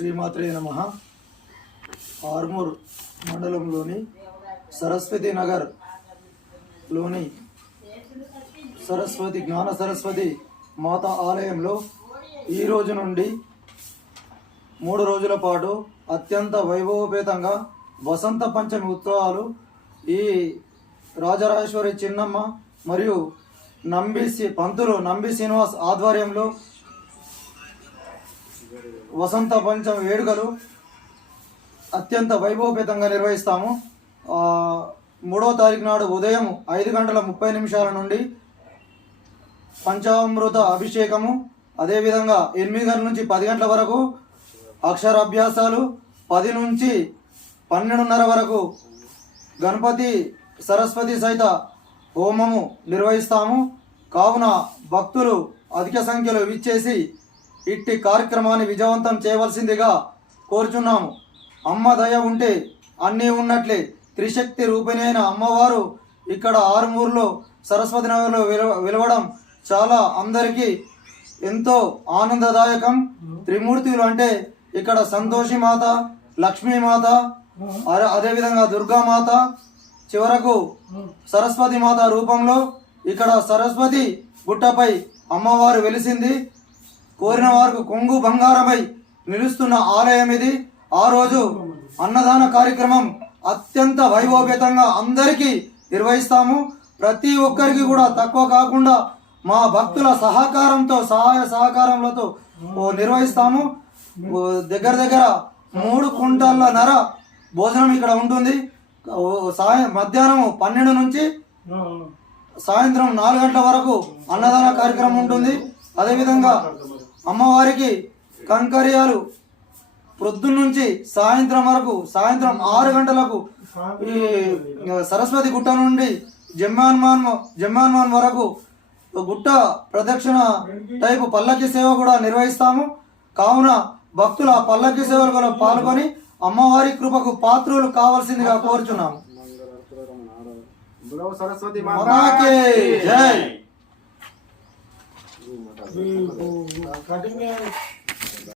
శ్రీమాత్రే నమః. ఆర్మూర్ మండలంలోని సరస్వతి నగర్లోని జ్ఞాన సరస్వతి మాత ఆలయంలో ఈ రోజు నుండి 3 రోజుల పాటు అత్యంత వైభవపేతంగా వసంత పంచమి ఉత్సవాలు ఈ రాజరాజేశ్వరి చిన్నమ్మ మరియు పంతులు నంబి శ్రీనివాస్ ఆధ్వర్యంలో వసంత పంచమి వేడుకలు అత్యంత వైభవపేతంగా నిర్వహిస్తాము. 3వ తారీఖు నాడు ఉదయం 5:30 నుండి పంచామృత అభిషేకము, అదేవిధంగా 8 గంటల నుంచి 10 గంటల వరకు అక్షరాభ్యాసాలు, 10 నుంచి 12:30 వరకు గణపతి సరస్వతి సహిత హోమము నిర్వహిస్తాము. కావున భక్తులు అధిక సంఖ్యలో విచ్చేసి ఇట్టి కార్యక్రమాన్ని విజయవంతం చేయవలసిందిగా కోరుచున్నాము. అమ్మ దయ ఉంటే అన్నీ ఉన్నట్లే. త్రిశక్తి రూపిణి అయిన అమ్మవారు ఇక్కడ ఆరుమూరులో సరస్వతి నగర్లో వెలవడం చాలా అందరికీ ఎంతో ఆనందదాయకం. త్రిమూర్తులు అంటే ఇక్కడ సంతోషి మాత, లక్ష్మీమాత, అదేవిధంగా దుర్గామాత, చివరకు సరస్వతి మాత రూపంలో ఇక్కడ సరస్వతి గుట్టపై అమ్మవారు వెలిసింది. కోరిన వారికి కొంగు బంగారమై నిలుస్తున్న ఆలయం ఇది. ఆ రోజు అన్నదాన కార్యక్రమం అత్యంత వైభవపేతంగా అందరికీ నిర్వహిస్తాము. ప్రతి ఒక్కరికి కూడా తక్కువ కాకుండా మా భక్తుల సహకారంతో సహాయ సహకారములతో నిర్వహిస్తాము. దగ్గర 3 కుంటలన్నర భోజనం ఇక్కడ ఉంటుంది. మధ్యాహ్నం 12 నుంచి సాయంత్రం 4 గంటల వరకు అన్నదాన కార్యక్రమం ఉంటుంది. అదేవిధంగా అమ్మవారికి కంకర్యాలు ప్రొద్దున నుంచి సాయంత్రం వరకు, సాయంత్రం 6 గంటలకు ఈ సరస్వతి గుట్ట నుండి జమ్మాన్మాన్ వరకు గుట్ట ప్రదక్షిణ టైపు పల్లకి సేవ కూడా నిర్వహిస్తాము. కావున భక్తులు ఆ పల్లకి సేవలు కూడా పాల్గొని అమ్మవారి కృపకు పాత్రులు కావాల్సిందిగా కోరుచున్నాము. సరస్వతి జై.